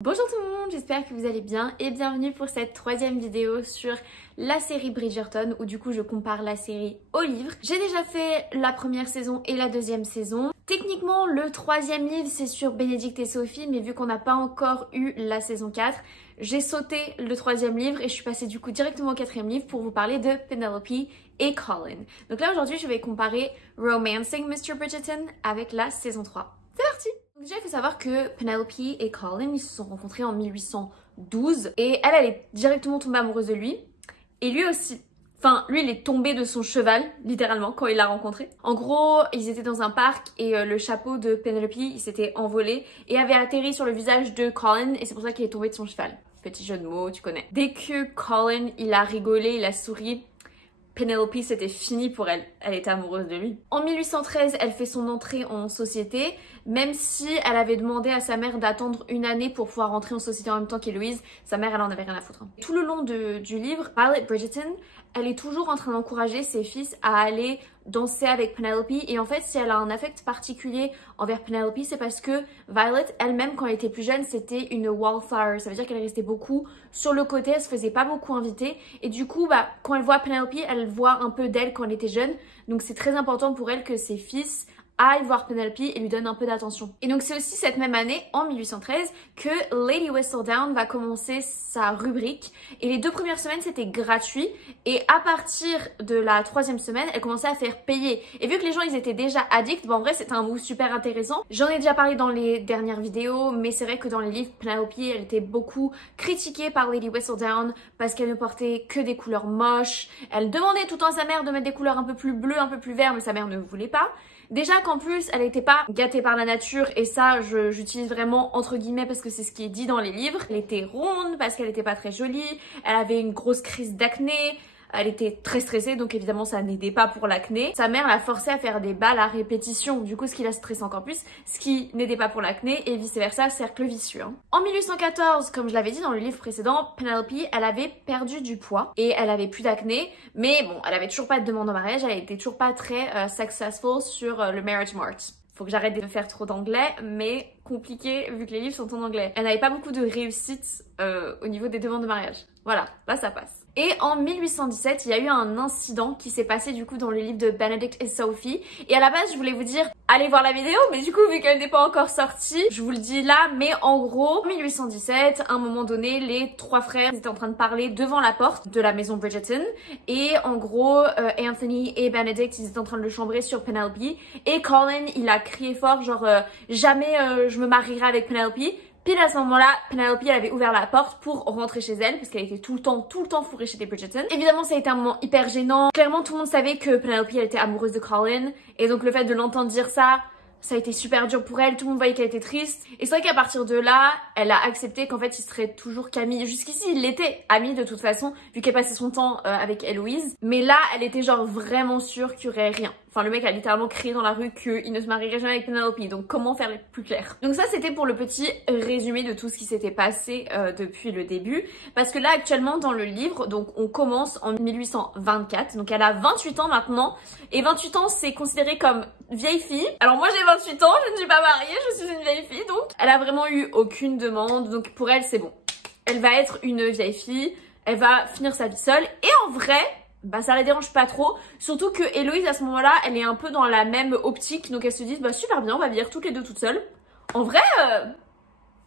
Bonjour tout le monde, j'espère que vous allez bien et bienvenue pour cette troisième vidéo sur la série Bridgerton où du coup je compare la série au livre. J'ai déjà fait la première saison et la deuxième saison. Techniquement le troisième livre c'est sur Bénédicte et Sophie, mais vu qu'on n'a pas encore eu la saison 4, j'ai sauté le troisième livre et je suis passée du coup directement au quatrième livre pour vous parler de Penelope et Colin. Donc là aujourd'hui je vais comparer Romancing Mr. Bridgerton avec la saison 3. C'est parti! Déjà, il faut savoir que Penelope et Colin, ils se sont rencontrés en 1812 et elle est directement tombée amoureuse de lui et lui aussi. Enfin, lui, il est tombé de son cheval, littéralement, quand il l'a rencontré. En gros, ils étaient dans un parc et le chapeau de Penelope, il s'était envolé et avait atterri sur le visage de Colin et c'est pour ça qu'il est tombé de son cheval. Petit jeu de mots, tu connais. Dès que Colin, il a rigolé, il a souri, Penelope, c'était fini pour elle. Elle était amoureuse de lui. En 1813, elle fait son entrée en société, même si elle avait demandé à sa mère d'attendre une année pour pouvoir rentrer en société en même temps qu'Héloïse. Sa mère, elle en avait rien à foutre. Tout le long du livre, Violet Bridgerton, elle est toujours en train d'encourager ses fils à aller danser avec Penelope. Et en fait, si elle a un affect particulier envers Penelope, c'est parce que Violet, elle-même, quand elle était plus jeune, c'était une wallflower. Ça veut dire qu'elle restait beaucoup sur le côté, elle se faisait pas beaucoup inviter. Et du coup, quand elle voit Penelope, elle voit un peu d'elle quand elle était jeune. Donc c'est très important pour elle que ses fils aille voir Penelope et lui donne un peu d'attention. Et donc c'est aussi cette même année, en 1813, que Lady Whistledown va commencer sa rubrique. Et les 2 premières semaines, c'était gratuit. Et à partir de la 3e semaine, elle commençait à faire payer. Et vu que les gens, ils étaient déjà addicts, en vrai, c'était un move super intéressant. J'en ai déjà parlé dans les dernières vidéos, mais c'est vrai que dans les livres, Penelope, elle était beaucoup critiquée par Lady Whistledown parce qu'elle ne portait que des couleurs moches. Elle demandait tout le temps à sa mère de mettre des couleurs un peu plus bleues, un peu plus vertes, mais sa mère ne voulait pas. Déjà qu'en plus, elle n'était pas gâtée par la nature et ça, j'utilise vraiment entre guillemets parce que c'est ce qui est dit dans les livres. Elle était ronde parce qu'elle n'était pas très jolie, elle avait une grosse crise d'acné, elle était très stressée donc évidemment ça n'aidait pas pour l'acné. Sa mère l'a forcée à faire des balles à répétition, du coup ce qui la stressait encore plus, ce qui n'aidait pas pour l'acné et vice versa, cercle vicieux. En 1814, comme je l'avais dit dans le livre précédent, Penelope, elle avait perdu du poids et elle avait plus d'acné, mais bon, elle avait toujours pas de demande en mariage, elle était toujours pas très successful sur le Marriage Mart. Faut que j'arrête de faire trop d'anglais, mais compliqué vu que les livres sont en anglais. Elle n'avait pas beaucoup de réussite au niveau des demandes de mariage. Voilà, là ça passe. Et en 1817, il y a eu un incident qui s'est passé du coup dans le livre de Benedict et Sophie. Et à la base, je voulais vous dire, allez voir la vidéo, mais du coup, vu qu'elle n'est pas encore sortie, je vous le dis là, mais en gros, en 1817, à un moment donné, les 3 frères étaient en train de parler devant la porte de la maison Bridgerton. Et en gros, Anthony et Benedict, ils étaient en train de le chambrer sur Penelope. Et Colin, il a crié fort, genre, jamais je me marierai avec Penelope. Pile à ce moment-là, Penelope elle avait ouvert la porte pour rentrer chez elle parce qu'elle était tout le temps fourrée chez les Bridgerton. Évidemment, ça a été un moment hyper gênant. Clairement, tout le monde savait que Penelope elle était amoureuse de Colin et donc le fait de l'entendre dire ça a été super dur pour elle, tout le monde voyait qu'elle était triste. Et c'est vrai qu'à partir de là, elle a accepté qu'en fait, il serait toujours qu'amis. Jusqu'ici, il l'était amis de toute façon, vu qu'elle passait son temps avec Héloïse. Mais là, elle était genre vraiment sûre qu'il y aurait rien. Enfin, le mec a littéralement crié dans la rue qu'il ne se marierait jamais avec Penelope. Donc, comment faire plus clair? Donc ça, c'était pour le petit résumé de tout ce qui s'était passé depuis le début. Parce que là, actuellement, dans le livre, donc on commence en 1824. Donc, elle a 28 ans maintenant. Et 28 ans, c'est considéré comme vieille fille. Alors moi, j'ai 28 ans, je ne suis pas mariée, je suis une vieille fille. Donc, elle a vraiment eu aucune demande. Donc, pour elle, c'est bon. Elle va être une vieille fille. Elle va finir sa vie seule. Et en vrai, ça la dérange pas trop, surtout que Héloïse à ce moment-là, elle est un peu dans la même optique, donc elles se disent super bien, on va vivre toutes les deux toutes seules. En vrai,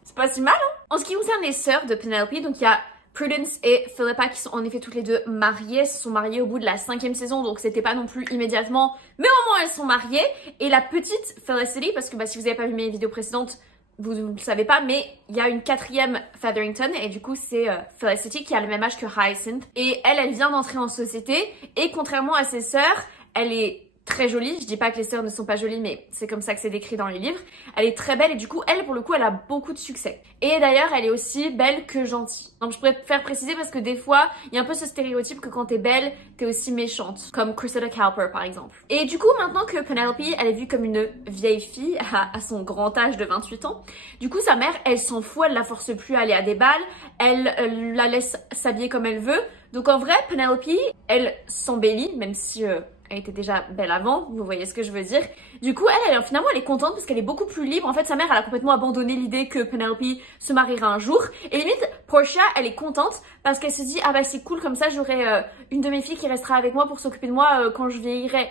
c'est pas si mal, hein. En ce qui concerne les sœurs de Penelope, donc il y a Prudence et Philippa qui sont en effet toutes les deux mariées, elles se sont mariées au bout de la 5e saison, donc c'était pas non plus immédiatement, mais au moins elles sont mariées. Et la petite Felicity, parce que si vous avez pas vu mes vidéos précédentes, vous ne le savez pas, mais il y a une 4e Featherington et du coup c'est Felicity qui a le même âge que Hyacinth. Et elle vient d'entrer en société et contrairement à ses sœurs, elle est très jolie. Je dis pas que les sœurs ne sont pas jolies, mais c'est comme ça que c'est décrit dans les livres. Elle est très belle et du coup, elle, pour le coup, elle a beaucoup de succès. Et d'ailleurs, elle est aussi belle que gentille. Donc je préfère préciser parce que des fois, il y a un peu ce stéréotype que quand t'es belle, t'es aussi méchante. Comme Cressida Cowper, par exemple. Et du coup, maintenant que Penelope, elle est vue comme une vieille fille à son grand âge de 28 ans, du coup, sa mère, elle s'en fout, elle la force plus à aller à des balles, elle la laisse s'habiller comme elle veut. Donc en vrai, Penelope, elle s'embellit, même si elle était déjà belle avant, vous voyez ce que je veux dire. Du coup, finalement, elle est contente parce qu'elle est beaucoup plus libre. En fait, sa mère, elle a complètement abandonné l'idée que Penelope se mariera un jour. Et limite, Portia, elle est contente parce qu'elle se dit, ah bah c'est cool, comme ça j'aurai une de mes filles qui restera avec moi pour s'occuper de moi quand je vieillirai.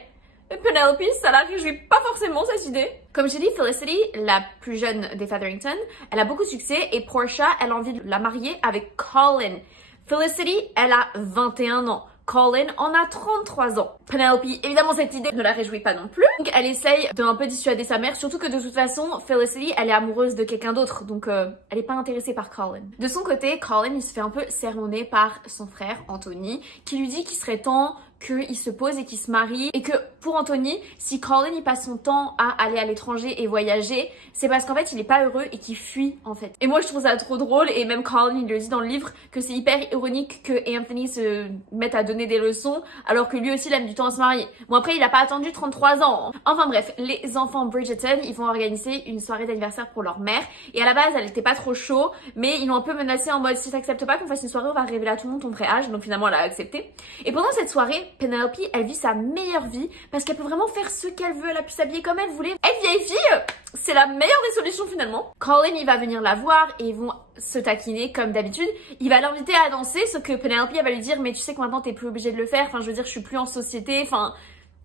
Et Penelope, ça la réjouit pas forcément cette idée. Comme j'ai dit, Felicity, la plus jeune des Featherington, elle a beaucoup de succès et Portia, elle a envie de la marier avec Colin. Felicity, elle a 21 ans. Colin en a 33 ans. Penelope, évidemment, cette idée ne la réjouit pas non plus. Donc, elle essaye de un peu dissuader sa mère, surtout que de toute façon, Felicity, elle est amoureuse de quelqu'un d'autre. Donc, elle est pas intéressée par Colin. De son côté, Colin, il se fait un peu sermonner par son frère, Anthony, qui lui dit qu'il serait temps qu'il se pose et qu'il se marie et que pour Anthony, si Colin il passe son temps à aller à l'étranger et voyager, c'est parce qu'en fait il est pas heureux et qu'il fuit en fait. Et moi je trouve ça trop drôle et même Colin il le dit dans le livre que c'est hyper ironique que Anthony se mette à donner des leçons alors que lui aussi il a mis du temps à se marier. Bon après il a pas attendu 33 ans. Hein. Enfin bref, les enfants Bridgerton ils vont organiser une soirée d'anniversaire pour leur mère et à la base elle était pas trop chaud mais ils l'ont un peu menacé en mode si t'acceptes pas qu'on fasse une soirée on va révéler à tout le monde ton vrai âge, donc finalement elle a accepté. Et pendant cette soirée Penelope, elle vit sa meilleure vie parce qu'elle peut vraiment faire ce qu'elle veut, elle a pu s'habiller comme elle voulait. Être vieille fille, c'est la meilleure des solutions finalement. Colin, il va venir la voir et ils vont se taquiner comme d'habitude. Il va l'inviter à danser, ce que Penelope, elle va lui dire mais tu sais que maintenant t'es plus obligée de le faire, enfin je veux dire je suis plus en société, enfin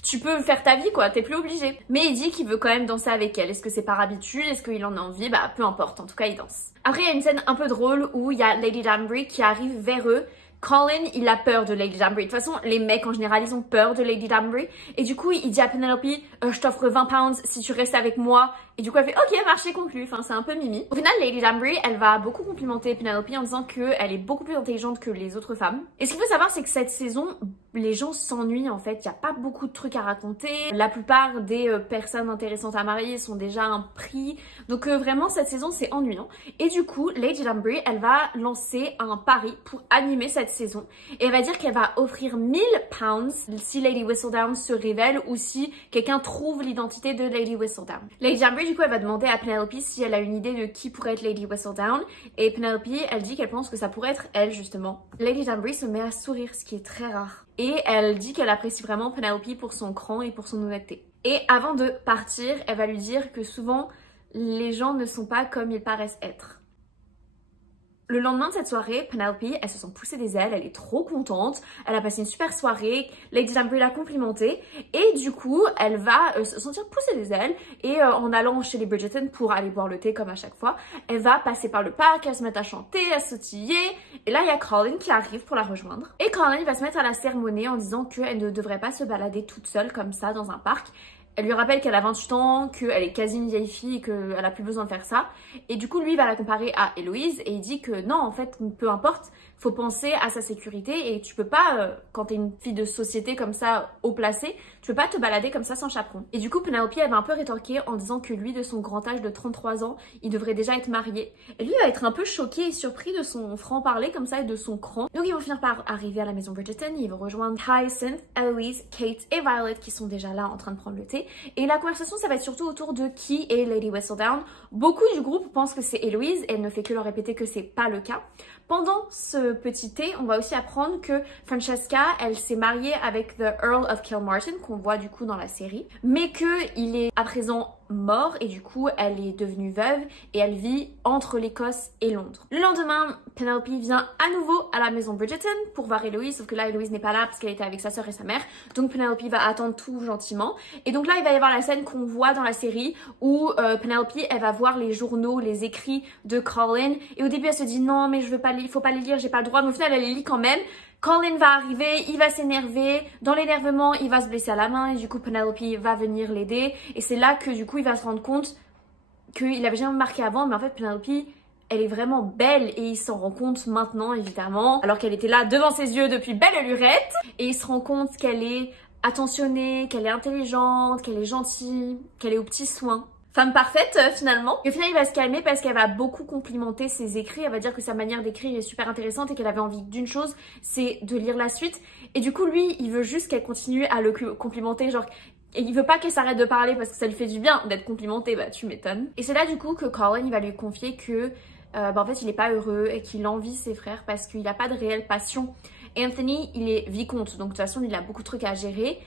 tu peux faire ta vie quoi, t'es plus obligée. Mais il dit qu'il veut quand même danser avec elle. Est-ce que c'est par habitude, est-ce qu'il en a envie? Bah peu importe, en tout cas il danse. Après il y a une scène un peu drôle où il y a Lady Danbury qui arrive vers eux. Colin, il a peur de Lady Danbury. De toute façon, les mecs en général, ils ont peur de Lady Danbury. Et du coup, il dit à Penelope, je t'offre 20 pounds si tu restes avec moi. Et du coup, elle fait, ok, marché conclu. Enfin, c'est un peu mimi. Au final, Lady Danbury, elle va beaucoup complimenter Penelope en disant qu'elle est beaucoup plus intelligente que les autres femmes. Et ce qu'il faut savoir, c'est que cette saison, les gens s'ennuient en fait. Il n'y a pas beaucoup de trucs à raconter. La plupart des personnes intéressantes à marier sont déjà un prix. Donc vraiment, cette saison, c'est ennuyant. Et du coup, Lady Danbury, elle va lancer un pari pour animer cette saison. Et elle va dire qu'elle va offrir 1000 pounds si Lady Whistledown se révèle ou si quelqu'un trouve l'identité de Lady Whistledown. Lady Danbury, du coup, elle va demander à Penelope si elle a une idée de qui pourrait être Lady Whistledown. Et Penelope, elle dit qu'elle pense que ça pourrait être elle, justement. Lady Danbury se met à sourire, ce qui est très rare. Et elle dit qu'elle apprécie vraiment Penelope pour son cran et pour son honnêteté. Et avant de partir, elle va lui dire que souvent, les gens ne sont pas comme ils paraissent être. Le lendemain de cette soirée, Penelope, elle se sent pousser des ailes, elle est trop contente, elle a passé une super soirée, Lady Danbury l'a complimentée et du coup, elle va se sentir pousser des ailes et en allant chez les Bridgerton pour aller boire le thé comme à chaque fois, elle va passer par le parc, elle se met à chanter, à sautiller et là, il y a Colin qui arrive pour la rejoindre. Et Colin, il va se mettre à la sermonner en disant qu'elle ne devrait pas se balader toute seule comme ça dans un parc. Elle lui rappelle qu'elle a 28 ans, qu'elle est quasi une vieille fille et qu'elle a plus besoin de faire ça. Et du coup, lui, il va la comparer à Héloïse et il dit que non, en fait, peu importe, faut penser à sa sécurité et tu peux pas, quand t'es une fille de société comme ça, haut placée, tu peux pas te balader comme ça sans chaperon. Et du coup, Penelope, elle va un peu rétorquer en disant que lui, de son grand âge de 33 ans, il devrait déjà être marié. Et lui, il va être un peu choqué et surpris de son franc-parler comme ça et de son cran. Donc, ils vont finir par arriver à la maison Bridgerton, ils vont rejoindre Hyacinth, Eloise, Kate et Violet qui sont déjà là en train de prendre le thé. Et la conversation, ça va être surtout autour de qui est Lady Whistledown. Beaucoup du groupe pensent que c'est Héloïse et elle ne fait que leur répéter que c'est pas le cas. Pendant ce petit thé, on va aussi apprendre que Francesca, elle s'est mariée avec the Earl of Kilmartin, qu'on voit du coup dans la série, mais qu'il est à présent mort et du coup elle est devenue veuve et elle vit entre l'Écosse et Londres. Le lendemain, Penelope vient à nouveau à la maison Bridgerton pour voir Héloïse, sauf que là Héloïse n'est pas là parce qu'elle était avec sa soeur et sa mère, donc Penelope va attendre tout gentiment. Et donc là il va y avoir la scène qu'on voit dans la série où Penelope elle va voir les journaux, les écrits de Colin et au début elle se dit non mais je veux pas lire, il faut pas les lire, j'ai pas le droit, mais au final elle les lit quand même. Colin va arriver, il va s'énerver, dans l'énervement il va se blesser à la main et du coup Penelope va venir l'aider et c'est là que du coup il va se rendre compte qu'il avait jamais remarqué avant mais en fait Penelope elle est vraiment belle et il s'en rend compte maintenant évidemment alors qu'elle était là devant ses yeux depuis belle lurette et il se rend compte qu'elle est attentionnée, qu'elle est intelligente, qu'elle est gentille, qu'elle est aux petits soins. Femme parfaite finalement. Et au final il va se calmer parce qu'elle va beaucoup complimenter ses écrits, elle va dire que sa manière d'écrire est super intéressante et qu'elle avait envie d'une chose, c'est de lire la suite. Et du coup lui il veut juste qu'elle continue à le complimenter, genre et il veut pas qu'elle s'arrête de parler parce que ça lui fait du bien d'être complimentée, bah tu m'étonnes. Et c'est là du coup que Colin il va lui confier que en fait il est pas heureux et qu'il envie ses frères parce qu'il a pas de réelle passion. Anthony il est vicomte donc de toute façon il a beaucoup de trucs à gérer.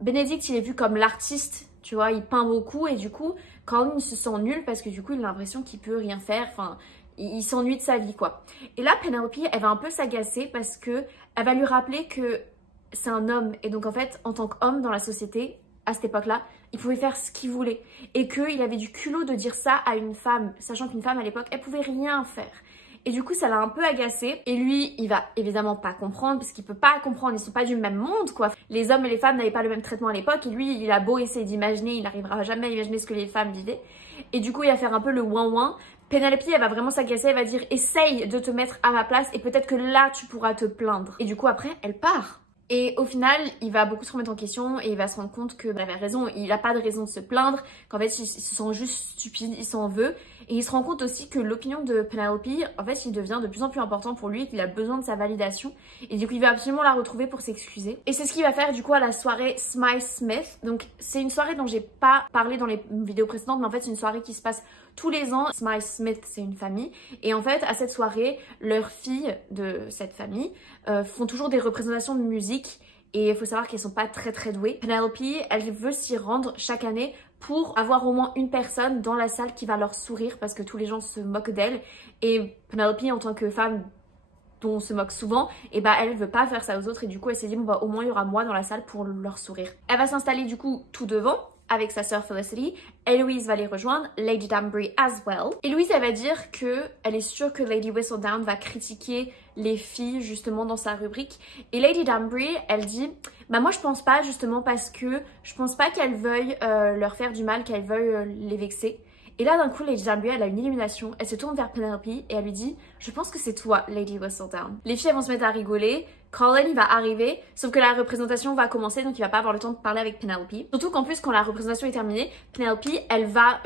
Benedict, il est vu comme l'artiste, tu vois, il peint beaucoup et du coup, Colin il se sent nul parce que du coup, il a l'impression qu'il peut rien faire, enfin, il s'ennuie de sa vie, quoi. Et là, Penelope, elle va un peu s'agacer parce que elle va lui rappeler que c'est un homme et donc en fait, en tant qu'homme dans la société, à cette époque-là, il pouvait faire ce qu'il voulait et qu'il avait du culot de dire ça à une femme, sachant qu'une femme à l'époque, elle pouvait rien faire. Et du coup, ça l'a un peu agacé. Et lui, il va évidemment pas comprendre parce qu'il peut pas comprendre. Ils sont pas du même monde, quoi. Les hommes et les femmes n'avaient pas le même traitement à l'époque. Et lui, il a beau essayer d'imaginer, il n'arrivera jamais à imaginer ce que les femmes vivaient. Et du coup, il va faire un peu le ouin-ouin. Penelope, elle va vraiment s'agacer. Elle va dire, essaye de te mettre à ma place et peut-être que là, tu pourras te plaindre. Et du coup, après, elle part. Et au final, il va beaucoup se remettre en question et il va se rendre compte qu'il avait raison, il n'a pas de raison de se plaindre, qu'en fait il se sent juste stupide, il s'en veut. Et il se rend compte aussi que l'opinion de Penelope, en fait, il devient de plus en plus important pour lui et qu'il a besoin de sa validation. Et du coup, il va absolument la retrouver pour s'excuser. Et c'est ce qu'il va faire du coup à la soirée Smythe Smith. Donc c'est une soirée dont j'ai pas parlé dans les vidéos précédentes, mais en fait c'est une soirée qui se passe tous les ans. Smythe Smith, c'est une famille. Et en fait, à cette soirée, leurs filles de cette famille font toujours des représentations de musique. Et il faut savoir qu'elles sont pas très douées. Penelope, elle veut s'y rendre chaque année pour avoir au moins une personne dans la salle qui va leur sourire parce que tous les gens se moquent d'elle. Et Penelope, en tant que femme dont on se moque souvent, et bah elle veut pas faire ça aux autres et du coup elle s'est dit bon bah au moins il y aura moi dans la salle pour leur sourire. Elle va s'installer du coup tout devant avec sa sœur Felicity. Eloise va les rejoindre, Lady Danbury as well. Eloise, elle va dire que elle est sûre que Lady Whistledown va critiquer les filles justement dans sa rubrique. Et Lady Danbury, elle dit bah moi je pense pas justement parce que je pense pas qu'elle veuille leur faire du mal, qu'elle veuille les vexer. Et là d'un coup Lady Danbury elle a une illumination, elle se tourne vers Penelope et elle lui dit je pense que c'est toi Lady Whistledown. Les filles elles vont se mettre à rigoler, Colin il va arriver, sauf que la représentation va commencer donc il va pas avoir le temps de parler avec Penelope. Surtout qu'en plus quand la représentation est terminée, Penelope elle va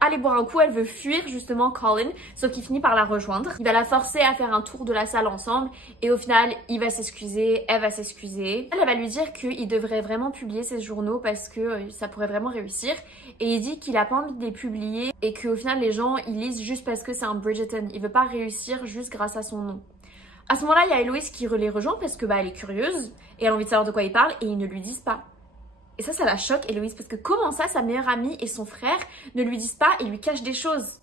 aller boire un coup, elle veut fuir justement Colin, sauf qu'il finit par la rejoindre. Il va la forcer à faire un tour de la salle ensemble et au final, il va s'excuser, elle va s'excuser. Elle va lui dire qu'il devrait vraiment publier ses journaux parce que ça pourrait vraiment réussir et il dit qu'il a pas envie de les publier et qu'au final, les gens, ils lisent juste parce que c'est un Bridgerton. Il veut pas réussir juste grâce à son nom. À ce moment-là, il y a Eloise qui les rejoint parce que bah elle est curieuse et elle a envie de savoir de quoi il parle et ils ne lui disent pas. Et ça la choque Eloise parce que comment ça sa meilleure amie et son frère ne lui disent pas et lui cachent des choses?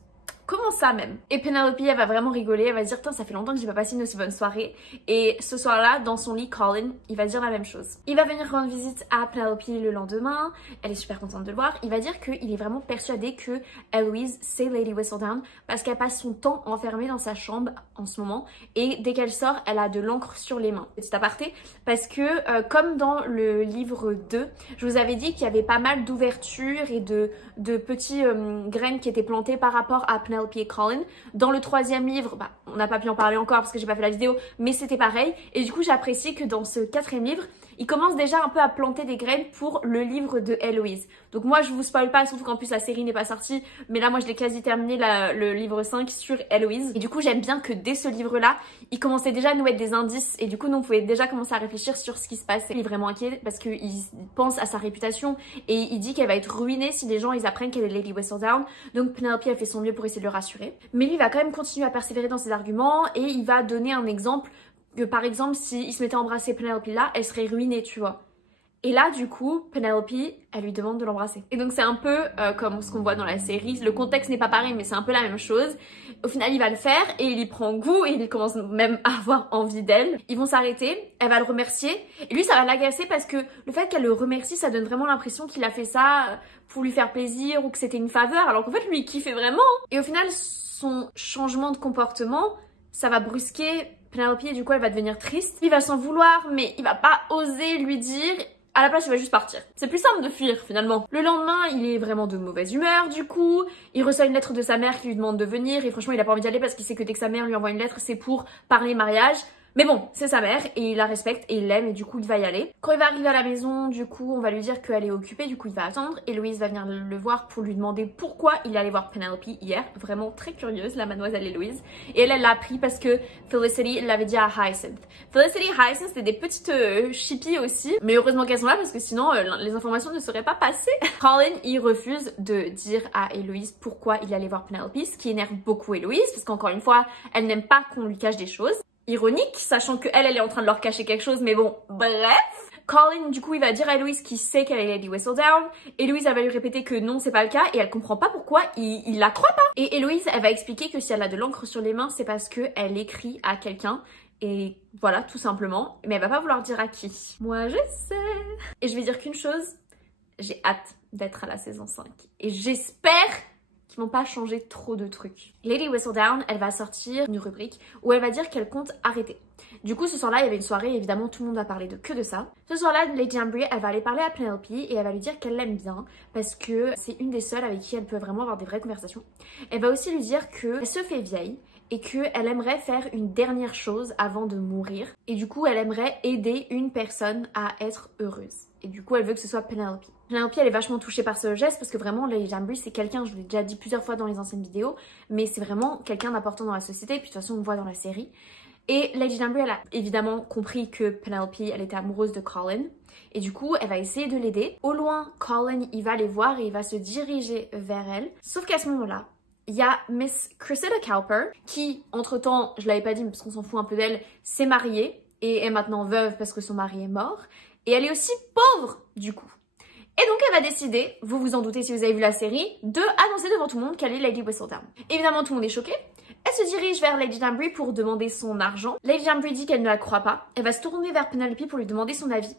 Comment ça même? Et Penelope elle va vraiment rigoler, elle va se dire putain ça fait longtemps que j'ai pas passé une aussi bonne soirée. Et ce soir-là dans son lit Colin il va dire la même chose. Il va venir rendre visite à Penelope le lendemain, elle est super contente de le voir. Il va dire qu'il est vraiment persuadé que Eloise c'est Lady Whistledown parce qu'elle passe son temps enfermée dans sa chambre en ce moment et dès qu'elle sort elle a de l'encre sur les mains. Petit aparté parce que comme dans le livre 2 je vous avais dit qu'il y avait pas mal d'ouvertures et de petits graines qui étaient plantées par rapport à Penelope et Colin. Dans le 3e livre, bah, on n'a pas pu en parler encore parce que j'ai pas fait la vidéo, mais c'était pareil. Et du coup, j'apprécie que dans ce 4e livre, il commence déjà un peu à planter des graines pour le livre de Eloise. Donc moi, je vous spoil pas, surtout qu'en plus la série n'est pas sortie, mais là, moi, je l'ai quasi terminé le livre 5 sur Eloise. Et du coup, j'aime bien que dès ce livre-là, il commençait déjà à nous mettre des indices et du coup, nous, on pouvait déjà commencer à réfléchir sur ce qui se passait. Il est vraiment inquiet parce qu'il pense à sa réputation et il dit qu'elle va être ruinée si les gens, ils apprennent qu'elle est Lady Whistledown. Donc Penelope, elle fait son mieux pour essayer de le rassurer. Mais lui, il va quand même continuer à persévérer dans ses arguments et il va donner un exemple que par exemple, s'il se mettait à embrasser Penelope là, elle serait ruinée, tu vois. Et là, du coup, Penelope, elle lui demande de l'embrasser. Et donc c'est un peu comme ce qu'on voit dans la série. Le contexte n'est pas pareil, mais c'est un peu la même chose. Au final, il va le faire et il y prend goût et il commence même à avoir envie d'elle. Ils vont s'arrêter, elle va le remercier. Et lui, ça va l'agacer parce que le fait qu'elle le remercie, ça donne vraiment l'impression qu'il a fait ça pour lui faire plaisir ou que c'était une faveur. Alors qu'en fait, lui, il kiffait vraiment. Et au final, son changement de comportement, ça va brusquer Penelope et du coup, elle va devenir triste. Il va s'en vouloir, mais il va pas oser lui dire. À la place, il va juste partir. C'est plus simple de fuir, finalement. Le lendemain, il est vraiment de mauvaise humeur, du coup. Il reçoit une lettre de sa mère qui lui demande de venir. Et franchement, il a pas envie d'y aller parce qu'il sait que dès que sa mère lui envoie une lettre, c'est pour parler mariage. Mais bon, c'est sa mère et il la respecte et il l'aime et du coup il va y aller. Quand il va arriver à la maison, du coup on va lui dire qu'elle est occupée, du coup il va attendre. Et Louise va venir le voir pour lui demander pourquoi il allait voir Penelope hier. Vraiment très curieuse la mademoiselle Héloïse. Et elle l'a appris parce que Felicity l'avait dit à Hyacinth. Felicity et Hyacinth c'était des petites chippies aussi. Mais heureusement qu'elles sont là parce que sinon les informations ne seraient pas passées. Colin il refuse de dire à Héloïse pourquoi il allait voir Penelope, ce qui énerve beaucoup Héloïse parce qu'encore une fois elle n'aime pas qu'on lui cache des choses. Ironique, sachant qu'elle est en train de leur cacher quelque chose, mais bon, bref. Colin, du coup, il va dire à Héloïse qu'il sait qu'elle est Lady Whistledown. Héloïse, elle va lui répéter que non, c'est pas le cas et elle comprend pas pourquoi il la croit pas. Et Héloïse, elle va expliquer que si elle a de l'encre sur les mains, c'est parce qu'elle écrit à quelqu'un. Et voilà, tout simplement. Mais elle va pas vouloir dire à qui. Moi, je sais. Et je vais dire qu'une chose, j'ai hâte d'être à la saison 5. Et j'espère qu'ils vont pas changer trop de trucs. Lady Whistledown, elle va sortir une rubrique où elle va dire qu'elle compte arrêter. Du coup, ce soir-là, il y avait une soirée, évidemment, tout le monde va parler que de ça. Ce soir-là, Lady Amberly, elle va aller parler à Penelope et elle va lui dire qu'elle l'aime bien parce que c'est une des seules avec qui elle peut vraiment avoir des vraies conversations. Elle va aussi lui dire qu'elle se fait vieille et qu'elle aimerait faire une dernière chose avant de mourir. Et du coup, elle aimerait aider une personne à être heureuse. Et du coup, elle veut que ce soit Penelope. Penelope, elle est vachement touchée par ce geste parce que vraiment, Lady Amberly, c'est quelqu'un, je vous l'ai déjà dit plusieurs fois dans les anciennes vidéos, mais c'est vraiment quelqu'un d'important dans la société. Et puis de toute façon, on le voit dans la série. Et Lady Amberly, elle a évidemment compris que Penelope, elle était amoureuse de Colin. Et du coup, elle va essayer de l'aider. Au loin, Colin, il va les voir et il va se diriger vers elle. Sauf qu'à ce moment-là, il y a Miss Cressida Cowper qui, entre-temps, je l'avais pas dit mais parce qu'on s'en fout un peu d'elle, s'est mariée et est maintenant veuve parce que son mari est mort. Et elle est aussi pauvre, du coup. Et donc elle va décider, vous vous en doutez si vous avez vu la série, de annoncer devant tout le monde qu'elle est Lady Whistledown. Évidemment, tout le monde est choqué. Elle se dirige vers Lady Amberly pour demander son argent. Lady Amberly dit qu'elle ne la croit pas. Elle va se tourner vers Penelope pour lui demander son avis.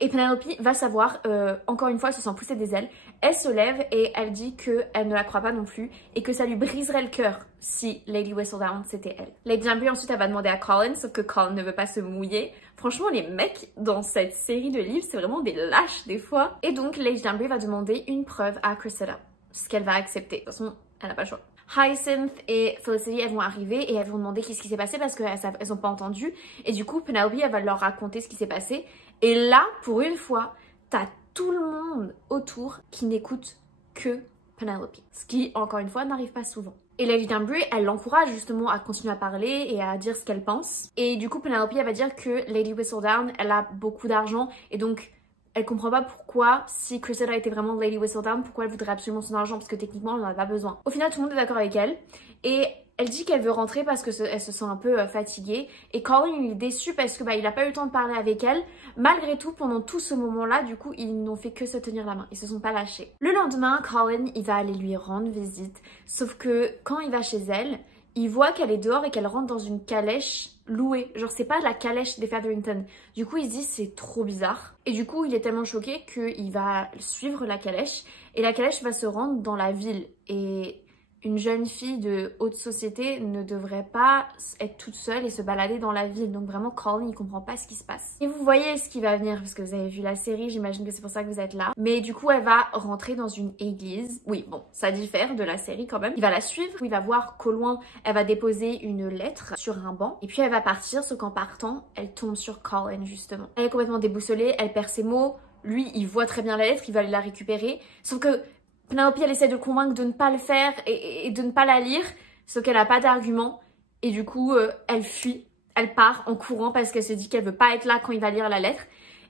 Et Penelope va savoir, encore une fois, elle se sent pousser des ailes. Elle se lève et elle dit qu'elle ne la croit pas non plus et que ça lui briserait le cœur si Lady Whistledown c'était elle. Lady Amberly ensuite elle va demander à Colin, sauf que Colin ne veut pas se mouiller. Franchement, les mecs dans cette série de livres, c'est vraiment des lâches des fois. Et donc Lady Amberly va demander une preuve à Cressida, ce qu'elle va accepter. De toute façon, elle n'a pas le choix. Hyacinth et Felicity, elles vont arriver et elles vont demander qu'est-ce qui s'est passé parce qu'elles n'ont pas entendu. Et du coup, Penelope, elle va leur raconter ce qui s'est passé. Et là, pour une fois, t'as tout le monde autour qui n'écoute que Penelope. Ce qui, encore une fois, n'arrive pas souvent. Et Lady Amberly, elle l'encourage justement à continuer à parler et à dire ce qu'elle pense. Et du coup, Penelope, elle va dire que Lady Whistledown, elle a beaucoup d'argent et donc elle comprend pas pourquoi, si Cressida était vraiment Lady Whistledown, pourquoi elle voudrait absolument son argent parce que techniquement elle n'en a pas besoin. Au final, tout le monde est d'accord avec elle et elle dit qu'elle veut rentrer parce que elle se sent un peu fatiguée. Et Colin, il est déçu parce que il a pas eu le temps de parler avec elle. Malgré tout, pendant tout ce moment-là, du coup, ils n'ont fait que se tenir la main. Ils se sont pas lâchés. Le lendemain, Colin, il va aller lui rendre visite. Sauf que quand il va chez elle, il voit qu'elle est dehors et qu'elle rentre dans une calèche louée. Genre, c'est pas la calèche des Featherington. Du coup, il se dit c'est trop bizarre. Et du coup, il est tellement choqué qu'il va suivre la calèche. Et la calèche va se rendre dans la ville. Et une jeune fille de haute société ne devrait pas être toute seule et se balader dans la ville. Donc vraiment, Colin, il comprend pas ce qui se passe. Et vous voyez ce qui va venir parce que vous avez vu la série, j'imagine que c'est pour ça que vous êtes là. Mais du coup, elle va rentrer dans une église. Oui, bon, ça diffère de la série quand même. Il va la suivre, il va voir qu'au loin, elle va déposer une lettre sur un banc. Et puis elle va partir, sauf qu'en partant, elle tombe sur Colin justement. Elle est complètement déboussolée, elle perd ses mots. Lui, il voit très bien la lettre, il va aller la récupérer. Sauf que Penelope, elle essaie de le convaincre de ne pas le faire et de ne pas la lire, sauf qu'elle n'a pas d'argument. Et du coup, elle fuit, elle part en courant parce qu'elle se dit qu'elle veut pas être là quand il va lire la lettre.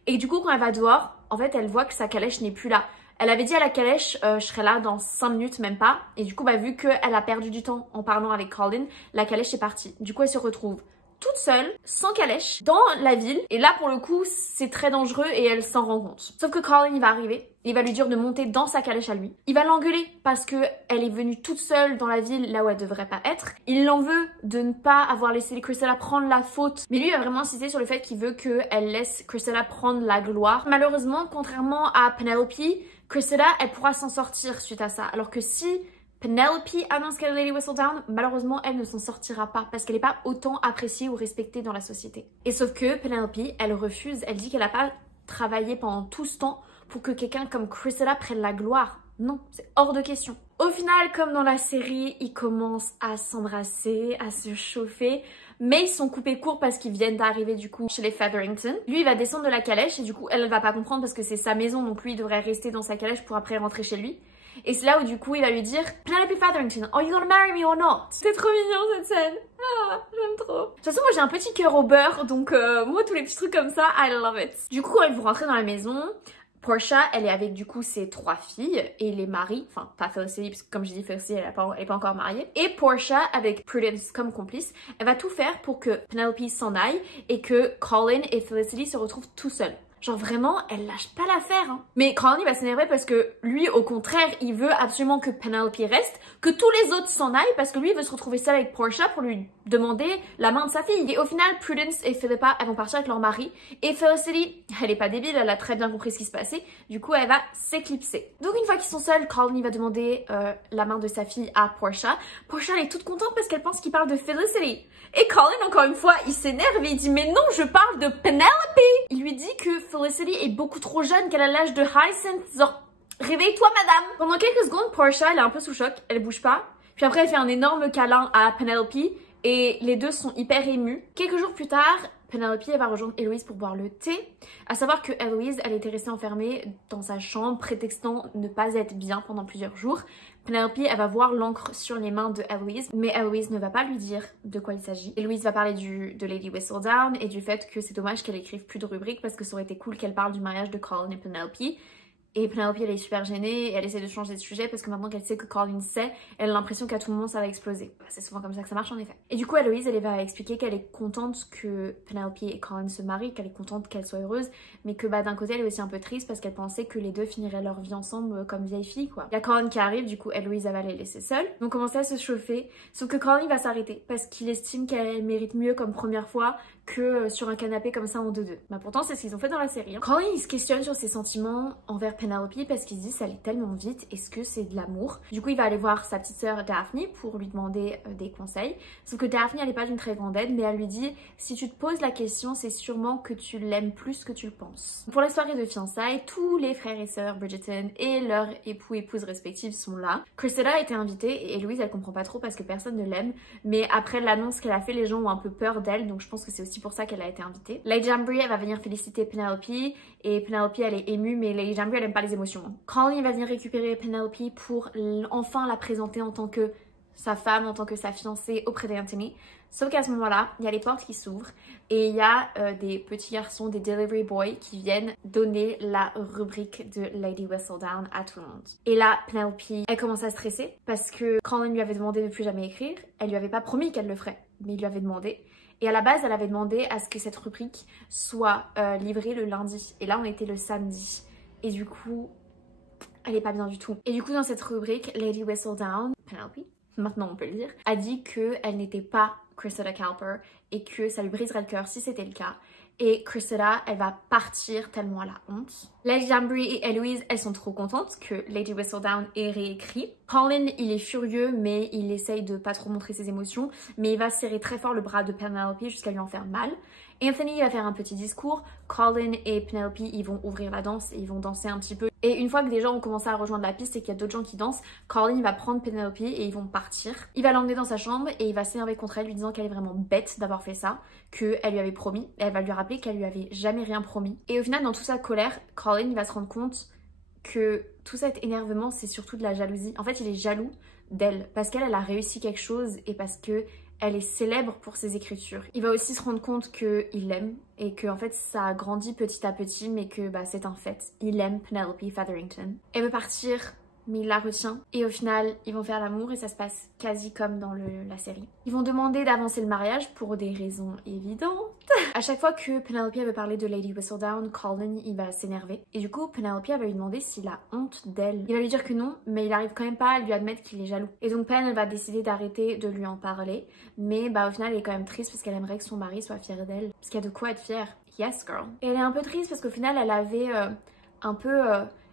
Et du coup, quand elle va dehors, en fait, elle voit que sa calèche n'est plus là. Elle avait dit à la calèche, je serai là dans 5 minutes, même pas. Et du coup, vu qu'elle a perdu du temps en parlant avec Colin, la calèche est partie. Du coup, elle se retrouve toute seule, sans calèche, dans la ville. Et là, pour le coup, c'est très dangereux et elle s'en rend compte. Sauf que Colin, il va arriver. Il va lui dire de monter dans sa calèche à lui. Il va l'engueuler parce que elle est venue toute seule dans la ville là où elle devrait pas être. Il l'en veut de ne pas avoir laissé Cressida prendre la faute. Mais lui, il va vraiment insister sur le fait qu'il veut qu'elle laisse Cressida prendre la gloire. Malheureusement, contrairement à Penelope, Cressida, elle pourra s'en sortir suite à ça. Alors que si Penelope annonce qu'elle est Lady Whistledown, malheureusement, elle ne s'en sortira pas parce qu'elle n'est pas autant appréciée ou respectée dans la société. Et sauf que Penelope, elle refuse. Elle dit qu'elle n'a pas travaillé pendant tout ce temps pour que quelqu'un comme Cressida prenne la gloire. Non, c'est hors de question. Au final, comme dans la série, ils commencent à s'embrasser, à se chauffer, mais ils sont coupés court parce qu'ils viennent d'arriver du coup chez les Featherington. Lui, il va descendre de la calèche et du coup, elle va pas comprendre parce que c'est sa maison, donc lui, il devrait rester dans sa calèche pour après rentrer chez lui. Et c'est là où du coup il va lui dire Penelope Featherington, are you gonna marry me or not? C'est trop mignon cette scène. Ah, j'aime trop. De toute façon, moi j'ai un petit cœur au beurre, donc moi tous les petits trucs comme ça, I love it. Du coup, quand ils vont rentrer dans la maison, Portia, elle est avec du coup ses 3 filles et les maris, enfin pas Felicity parce que comme j'ai dit Felicity elle est pas encore mariée. Et Portia avec Prudence comme complice, elle va tout faire pour que Penelope s'en aille et que Colin et Felicity se retrouvent tout seuls. Genre vraiment, elle lâche pas l'affaire. Hein. Mais Colin il va s'énerver parce que lui, au contraire, il veut absolument que Penelope reste, que tous les autres s'en aillent parce que lui, il veut se retrouver seul avec Portia pour lui demander la main de sa fille. Et au final, Prudence et Philippa, elles vont partir avec leur mari. Et Felicity, elle est pas débile, elle a très bien compris ce qui se passait. Du coup, elle va s'éclipser. Donc une fois qu'ils sont seuls, Colin il va demander la main de sa fille à Portia. Portia, elle est toute contente parce qu'elle pense qu'il parle de Felicity. Et Colin, encore une fois, il s'énerve et il dit « Mais non, je parle de Penelope !» Il lui dit que Felicity est beaucoup trop jeune, qu'elle a l'âge de Hyacinth. Genre, réveille-toi, madame! Pendant quelques secondes, Portia, elle est un peu sous choc, elle bouge pas. Puis après, elle fait un énorme câlin à Penelope et les deux sont hyper émus. Quelques jours plus tard, Penelope, elle va rejoindre Eloise pour boire le thé. À savoir que Eloise, elle était restée enfermée dans sa chambre, prétextant ne pas être bien pendant plusieurs jours. Penelope, elle va voir l'encre sur les mains de Eloise, mais Eloise ne va pas lui dire de quoi il s'agit. Eloise va parler de Lady Whistledown et du fait que c'est dommage qu'elle écrive plus de rubriques parce que ça aurait été cool qu'elle parle du mariage de Colin et Penelope. Et Penelope, elle est super gênée et elle essaie de changer de sujet parce que maintenant qu'elle sait que Colin sait, elle a l'impression qu'à tout moment ça va exploser. C'est souvent comme ça que ça marche en effet. Et du coup, Eloise, elle va expliquer qu'elle est contente que Penelope et Colin se marient, qu'elle est contente qu'elle soit heureuse, mais que d'un côté, elle est aussi un peu triste parce qu'elle pensait que les deux finiraient leur vie ensemble comme vieilles filles quoi. Il y a Colin qui arrive, du coup, Eloise, elle va les laisser seuls. Ils vont commencer à se chauffer, sauf que Colin va s'arrêter parce qu'il estime qu'elle mérite mieux comme première fois que sur un canapé comme ça en deux-deux. Bah pourtant c'est ce qu'ils ont fait dans la série. Hein. Colin il se questionne sur ses sentiments envers Penelope parce qu'il se dit ça allait tellement vite, est-ce que c'est de l'amour? Du coup il va aller voir sa petite sœur Daphne pour lui demander des conseils. Sauf que Daphne elle est pas d'une très grande aide mais elle lui dit si tu te poses la question c'est sûrement que tu l'aimes plus que tu le penses. Pour la soirée de fiançailles, tous les frères et sœurs Bridgerton et leurs époux-épouses respectives sont là. Cressida a été invitée et Eloise elle comprend pas trop parce que personne ne l'aime mais après l'annonce qu'elle a fait les gens ont un peu peur d'elle donc je pense que c'est aussi pour ça qu'elle a été invitée. Lady Jamboree, elle va venir féliciter Penelope et Penelope elle est émue mais Lady Jamboree elle aime pas les émotions. Colin va venir récupérer Penelope pour enfin la présenter en tant que sa femme, en tant que sa fiancée auprès d'Anthony. Sauf qu'à ce moment-là, il y a les portes qui s'ouvrent et il y a des petits garçons, des delivery boys qui viennent donner la rubrique de Lady Whistledown à tout le monde. Et là, Penelope, elle commence à stresser parce que Colin lui avait demandé de ne plus jamais écrire. Elle lui avait pas promis qu'elle le ferait, mais il lui avait demandé. Et à la base, elle avait demandé à ce que cette rubrique soit livrée le lundi. Et là, on était le samedi. Et du coup, elle est pas bien du tout. Et du coup, dans cette rubrique, Lady Whistledown, Penelope, maintenant on peut le dire, a dit qu'elle n'était pas Cressida Cowper et que ça lui briserait le cœur si c'était le cas. Et Cressida, elle va partir tellement elle a honte. Lady Jamboree et Eloise, elles sont trop contentes que Lady Whistledown ait réécrit. Colin, il est furieux, mais il essaye de pas trop montrer ses émotions. Mais il va serrer très fort le bras de Penelope jusqu'à lui en faire mal. Anthony, il va faire un petit discours. Colin et Penelope, ils vont ouvrir la danse et ils vont danser un petit peu. Et une fois que des gens ont commencé à rejoindre la piste et qu'il y a d'autres gens qui dansent, Colin va prendre Penelope et ils vont partir. Il va l'emmener dans sa chambre et il va s'énerver contre elle lui disant qu'elle est vraiment bête d'avoir fait ça, qu'elle lui avait promis. Et elle va lui rappeler qu'elle lui avait jamais rien promis. Et au final, dans toute sa colère, Colin il va se rendre compte que tout cet énervement, c'est surtout de la jalousie. En fait, il est jaloux d'elle parce qu'elle a réussi quelque chose et parce que elle est célèbre pour ses écritures. Il va aussi se rendre compte qu'il l'aime et que en fait ça a grandi petit à petit mais que c'est un fait. Il aime Penelope Featherington. Elle veut partir mais il la retient et au final ils vont faire l'amour et ça se passe quasi comme dans la série. Ils vont demander d'avancer le mariage pour des raisons évidentes. À chaque fois que Penelope veut parler de Lady Whistledown, Colin il va s'énerver et du coup Penelope va lui demander s'il a honte d'elle. Il va lui dire que non mais il arrive quand même pas à lui admettre qu'il est jaloux. Et donc Pen elle va décider d'arrêter de lui en parler mais au final elle est quand même triste parce qu'elle aimerait que son mari soit fier d'elle. Parce qu'il y a de quoi être fière. Yes girl. Et elle est un peu triste parce qu'au final elle avait un peu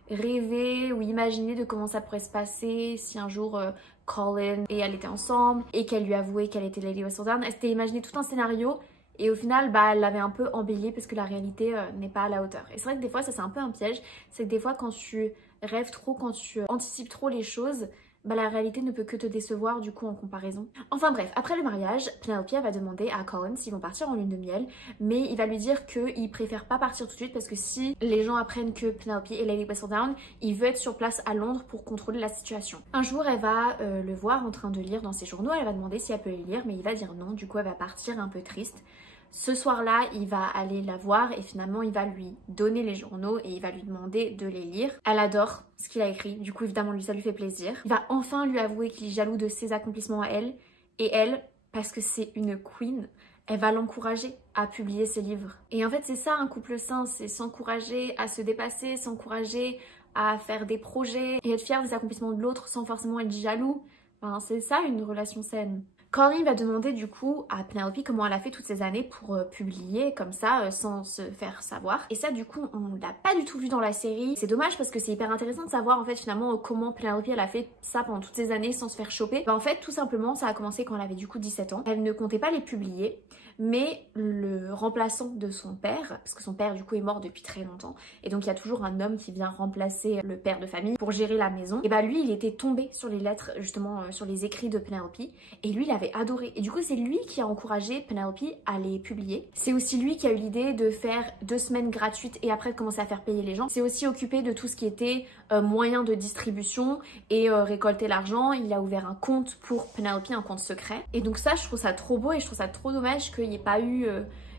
rêver ou imaginer de comment ça pourrait se passer si un jour Colin et elle étaient ensemble et qu'elle lui avouait qu'elle était Lady Whistledown. Elle s'était imaginé tout un scénario et au final elle l'avait un peu embelli parce que la réalité n'est pas à la hauteur. Et c'est vrai que des fois ça c'est un peu un piège, c'est que des fois quand tu rêves trop, quand tu anticipes trop les choses, la réalité ne peut que te décevoir du coup en comparaison. Enfin bref, après le mariage, Penelope va demander à Colin s'ils vont partir en lune de miel, mais il va lui dire qu'il préfère pas partir tout de suite parce que si les gens apprennent que Penelope est Lady Whistledown, il veut être sur place à Londres pour contrôler la situation. Un jour, elle va le voir en train de lire dans ses journaux, elle va demander si elle peut les lire, mais il va dire non, du coup elle va partir un peu triste. Ce soir-là, il va aller la voir et finalement il va lui donner les journaux et il va lui demander de les lire. Elle adore ce qu'il a écrit, du coup évidemment lui ça lui fait plaisir. Il va enfin lui avouer qu'il est jaloux de ses accomplissements à elle et elle, parce que c'est une queen, elle va l'encourager à publier ses livres. Et en fait, c'est ça un couple sain, c'est s'encourager à se dépasser, s'encourager à faire des projets et être fier des accomplissements de l'autre sans forcément être jaloux. Enfin, c'est ça une relation saine. Colin va demander du coup à Penelope comment elle a fait toutes ces années pour publier comme ça sans se faire savoir. Et ça du coup on l'a pas du tout vu dans la série. C'est dommage parce que c'est hyper intéressant de savoir en fait finalement comment Penelope elle a fait ça pendant toutes ces années sans se faire choper. En fait tout simplement ça a commencé quand elle avait du coup 17 ans. Elle ne comptait pas les publier. Mais le remplaçant de son père, parce que son père du coup est mort depuis très longtemps, et donc il y a toujours un homme qui vient remplacer le père de famille pour gérer la maison, et bah lui il était tombé sur les lettres justement sur les écrits de Penelope, et lui il avait adoré, et du coup c'est lui qui a encouragé Penelope à les publier. C'est aussi lui qui a eu l'idée de faire 2 semaines gratuites et après de commencer à faire payer les gens. C'est aussi occupé de tout ce qui était moyen de distribution et récolter l'argent. Il a ouvert un compte pour Penelope, un compte secret, et donc ça je trouve ça trop beau et je trouve ça trop dommage qu'il n'y ait pas eu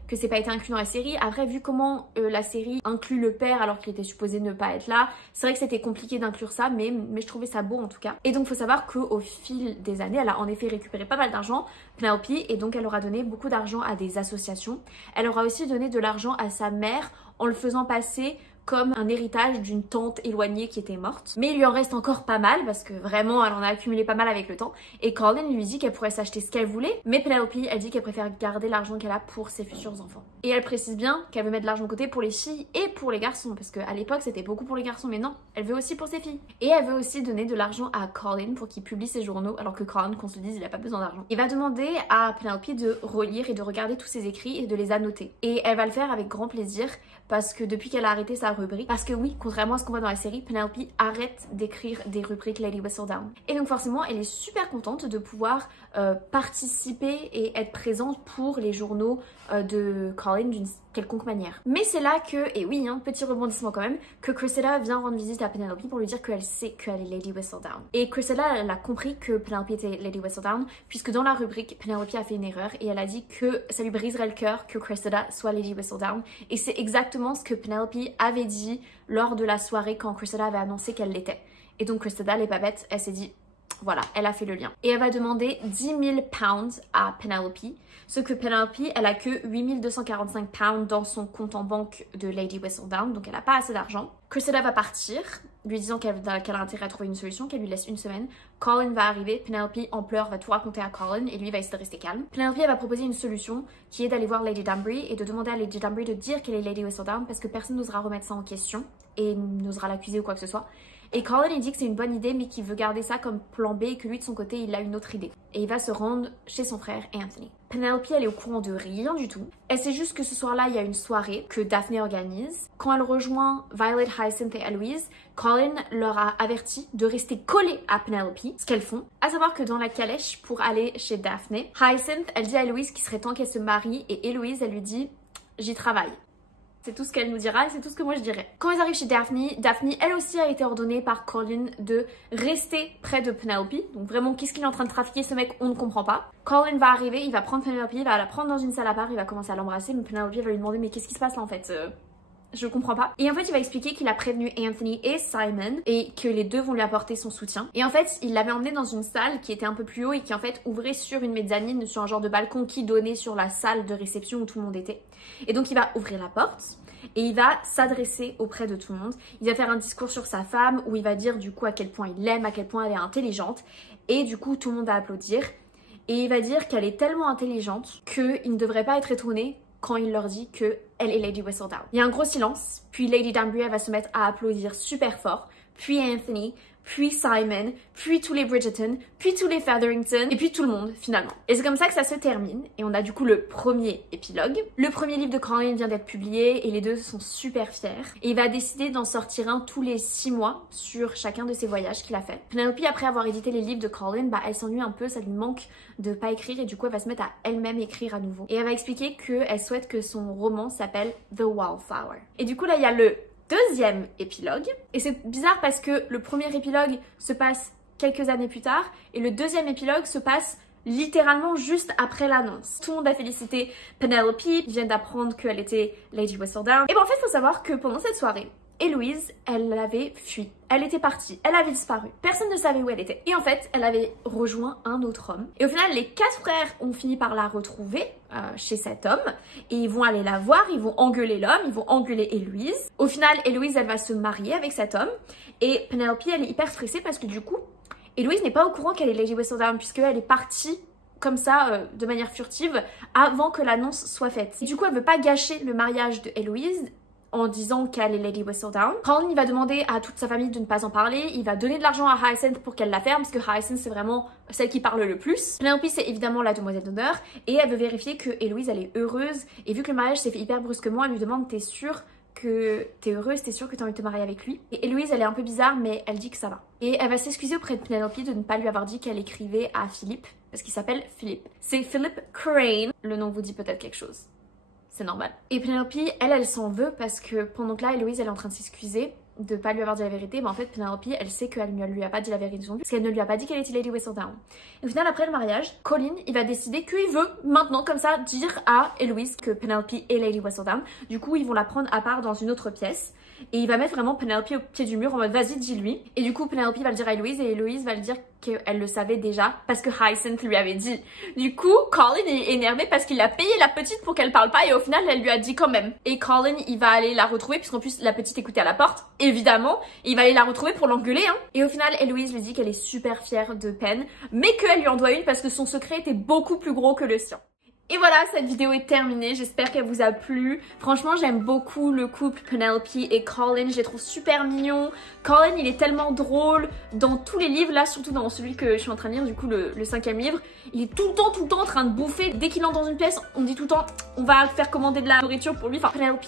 que c'est pas été inclus dans la série. Après vu comment la série inclut le père alors qu'il était supposé ne pas être là, c'est vrai que c'était compliqué d'inclure ça, mais je trouvais ça beau en tout cas. Et donc faut savoir qu'au fil des années elle a en effet récupéré pas mal d'argent, Penelope, et donc elle aura donné beaucoup d'argent à des associations. Elle aura aussi donné de l'argent à sa mère en le faisant passer comme un héritage d'une tante éloignée qui était morte. Mais il lui en reste encore pas mal parce que vraiment elle en a accumulé pas mal avec le temps. Et Colin lui dit qu'elle pourrait s'acheter ce qu'elle voulait, mais Penelope elle dit qu'elle préfère garder l'argent qu'elle a pour ses futurs enfants. Et elle précise bien qu'elle veut mettre de l'argent de côté pour les filles et pour les garçons, parce qu'à l'époque c'était beaucoup pour les garçons, mais non, elle veut aussi pour ses filles. Et elle veut aussi donner de l'argent à Colin pour qu'il publie ses journaux, alors que Colin, qu'on se le dise, il a pas besoin d'argent. Il va demander à Penelope de relire et de regarder tous ses écrits et de les annoter. Et elle va le faire avec grand plaisir parce que depuis qu'elle a arrêté sa rubrique, parce que oui, contrairement à ce qu'on voit dans la série, Penelope arrête d'écrire des rubriques Lady Whistledown. Et donc forcément, elle est super contente de pouvoir participer et être présente pour les journaux de Colin d'une quelconque manière. Mais c'est là que, et oui, hein, petit rebondissement quand même, que Cressida vient rendre visite à Penelope pour lui dire qu'elle sait qu'elle est Lady Whistledown. Et Cressida, elle a compris que Penelope était Lady Whistledown, puisque dans la rubrique, Penelope a fait une erreur et elle a dit que ça lui briserait le cœur que Cressida soit Lady Whistledown. Et c'est exactement ce que Penelope avait dit lors de la soirée quand Cressida avait annoncé qu'elle l'était. Et donc Cressida, elle est pas bête, elle s'est dit, voilà, elle a fait le lien. Et elle va demander 10 000 pounds à Penelope, ce que Penelope, elle a que 8 245 pounds dans son compte en banque de Lady Whistledown, donc elle a pas assez d'argent. Cressida va partir, lui disant qu'elle a intérêt à trouver une solution, qu'elle lui laisse une semaine. Colin va arriver, Penelope en pleurs va tout raconter à Colin et lui va essayer de rester calme. Penelope elle va proposer une solution qui est d'aller voir Lady Danbury et de demander à Lady Danbury de dire qu'elle est Lady Whistledown parce que personne n'osera remettre ça en question et n'osera l'accuser ou quoi que ce soit. Et Colin il dit que c'est une bonne idée mais qu'il veut garder ça comme plan B et que lui de son côté il a une autre idée. Et il va se rendre chez son frère Anthony. Penelope elle est au courant de rien du tout. Elle sait juste que ce soir-là il y a une soirée que Daphne organise. Quand elle rejoint Violet, Hyacinth et Eloise, Colin leur a averti de rester collés à Penelope, ce qu'elles font. À savoir que dans la calèche pour aller chez Daphne, Hyacinth elle dit à Eloise qu'il serait temps qu'elle se marie et Eloise elle lui dit j'y travaille. C'est tout ce qu'elle nous dira et c'est tout ce que moi je dirais. Quand ils arrivent chez Daphne, Daphne elle aussi a été ordonnée par Colin de rester près de Penelope. Donc vraiment qu'est-ce qu'il est en train de trafiquer ce mec, on ne comprend pas. Colin va arriver, il va prendre Penelope, il va la prendre dans une salle à part, il va commencer à l'embrasser, mais Penelope va lui demander mais qu'est-ce qui se passe là en fait je comprends pas. Et en fait, il va expliquer qu'il a prévenu Anthony et Simon et que les deux vont lui apporter son soutien. Et en fait, il l'avait emmené dans une salle qui était un peu plus haut et qui en fait ouvrait sur une mezzanine, sur un genre de balcon qui donnait sur la salle de réception où tout le monde était. Et donc, il va ouvrir la porte et il va s'adresser auprès de tout le monde. Il va faire un discours sur sa femme où il va dire du coup à quel point il l'aime, à quel point elle est intelligente. Et du coup, tout le monde va applaudir. Et il va dire qu'elle est tellement intelligente qu'il ne devrait pas être étonné quand il leur dit qu'elle est Lady Whistledown. Il y a un gros silence, puis Lady Danbury va se mettre à applaudir super fort, puis Anthony, puis Simon, puis tous les Bridgerton, puis tous les Featherington, et puis tout le monde finalement. Et c'est comme ça que ça se termine, et on a du coup le premier épilogue. Le premier livre de Colin vient d'être publié, et les deux sont super fiers. Et il va décider d'en sortir un tous les 6 mois sur chacun de ses voyages qu'il a fait. Penelope, après avoir édité les livres de Colin, bah elle s'ennuie un peu, ça lui manque de pas écrire, et du coup elle va se mettre à elle-même écrire à nouveau. Et elle va expliquer qu'elle souhaite que son roman s'appelle The Wallflower. Et du coup là il y a le deuxième épilogue, et c'est bizarre parce que le premier épilogue se passe quelques années plus tard et le deuxième épilogue se passe littéralement juste après l'annonce. Tout le monde a félicité Penelope, ils viennent d'apprendre qu'elle était Lady Whistledown. Et ben en fait il faut savoir que pendant cette soirée, Héloïse, elle avait fui. Elle était partie, elle avait disparu. Personne ne savait où elle était. Et en fait, elle avait rejoint un autre homme. Et au final, les 4 frères ont fini par la retrouver chez cet homme. Et ils vont aller la voir, ils vont engueuler l'homme, ils vont engueuler Héloïse. Au final, Héloïse, elle va se marier avec cet homme. Et Penelope, elle est hyper stressée parce que du coup, Héloïse n'est pas au courant qu'elle est Lady Whistledown puisqu'elle est partie comme ça, de manière furtive, avant que l'annonce soit faite. Et du coup, elle veut pas gâcher le mariage de Héloïse en disant qu'elle est Lady Whistledown. Colin, il va demander à toute sa famille de ne pas en parler, il va donner de l'argent à Hyacinth pour qu'elle la ferme, parce que Hyacinth c'est vraiment celle qui parle le plus. Penelope c'est évidemment la demoiselle d'honneur, et elle veut vérifier que Héloïse elle est heureuse, et vu que le mariage s'est fait hyper brusquement, elle lui demande t'es sûre que t'es heureuse, t'es sûre que t'as envie de te marier avec lui. Et Héloïse elle est un peu bizarre mais elle dit que ça va. Et elle va s'excuser auprès de Penelope de ne pas lui avoir dit qu'elle écrivait à Philippe, parce qu'il s'appelle Philippe. C'est Philip Crane, le nom vous dit peut-être quelque chose. C'est normal. Et Penelope, elle s'en veut parce que pendant que là, Héloïse, elle est en train de s'excuser de pas lui avoir dit la vérité, mais en fait Penelope, elle sait qu'elle ne lui a pas dit la vérité non plus, parce qu'elle ne lui a pas dit qu'elle était Lady Whistledown. Et au final, après le mariage, Colin, il va décider qu'il veut maintenant, comme ça, dire à Héloïse que Penelope est Lady Whistledown. Du coup, ils vont la prendre à part dans une autre pièce. Et il va mettre vraiment Penelope au pied du mur en mode vas-y dis-lui. Et du coup Penelope va le dire à Héloïse et Héloïse va le dire qu'elle le savait déjà parce que Hyacinth lui avait dit. Du coup Colin est énervé parce qu'il a payé la petite pour qu'elle parle pas et au final elle lui a dit quand même. Et Colin il va aller la retrouver puisqu'en plus la petite écoutait à la porte, évidemment. Il va aller la retrouver pour l'engueuler hein. Et au final Héloïse lui dit qu'elle est super fière de Pen mais qu'elle lui en doit une parce que son secret était beaucoup plus gros que le sien. Et voilà, cette vidéo est terminée, j'espère qu'elle vous a plu. Franchement, j'aime beaucoup le couple Penelope et Colin, je les trouve super mignons. Colin, il est tellement drôle dans tous les livres, là, surtout dans celui que je suis en train de lire, du coup, le 5e livre. Il est tout le temps en train de bouffer. Dès qu'il entre dans une pièce, on dit tout le temps, on va faire commander de la nourriture pour lui. Enfin, Penelope...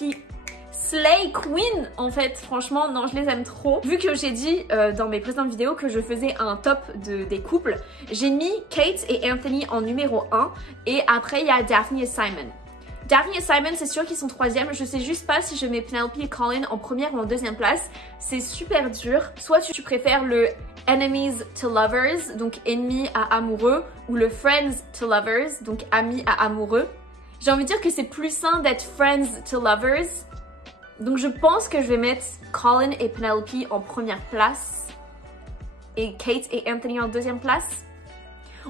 Slay Queen en fait, franchement non je les aime trop. Vu que j'ai dit dans mes précédentes vidéos que je faisais un top des couples, j'ai mis Kate et Anthony en numéro 1 et après il y a Daphne et Simon. Daphne et Simon c'est sûr qu'ils sont 3e, je sais juste pas si je mets Penelope et Colin en première ou en 2e place, c'est super dur. Soit tu préfères le Enemies to Lovers, donc ennemis à amoureux, ou le Friends to Lovers, donc amis à amoureux. J'ai envie de dire que c'est plus sain d'être Friends to Lovers. Donc je pense que je vais mettre Colin et Penelope en première place et Kate et Anthony en 2e place.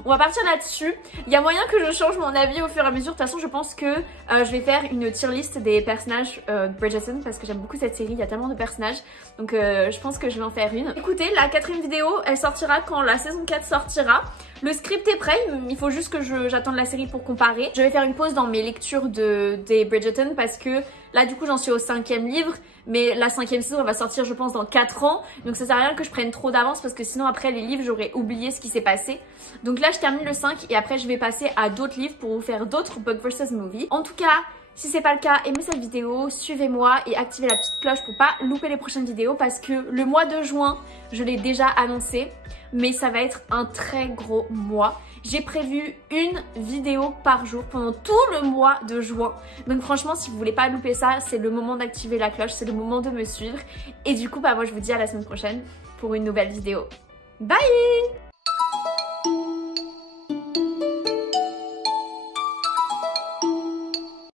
On va partir là-dessus. Il y a moyen que je change mon avis au fur et à mesure. De toute façon, je pense que je vais faire une tier list des personnages Bridgerton parce que j'aime beaucoup cette série. Il y a tellement de personnages. Donc je pense que je vais en faire une. Écoutez, la 4e vidéo, elle sortira quand la saison 4 sortira. Le script est prêt, il faut juste que j'attende la série pour comparer. Je vais faire une pause dans mes lectures des Bridgerton parce que là du coup j'en suis au 5e livre, mais la 5e saison elle va sortir je pense dans 4 ans. Donc ça sert à rien que je prenne trop d'avance parce que sinon après les livres j'aurais oublié ce qui s'est passé. Donc là je termine le 5 et après je vais passer à d'autres livres pour vous faire d'autres Book vs Movie. En tout cas, si c'est pas le cas, aimez cette vidéo, suivez-moi et activez la petite cloche pour pas louper les prochaines vidéos parce que le mois de juin, je l'ai déjà annoncé, mais ça va être un très gros mois. J'ai prévu une vidéo par jour pendant tout le mois de juin. Donc franchement, si vous voulez pas louper ça, c'est le moment d'activer la cloche, c'est le moment de me suivre. Et du coup, bah moi je vous dis à la semaine prochaine pour une nouvelle vidéo. Bye!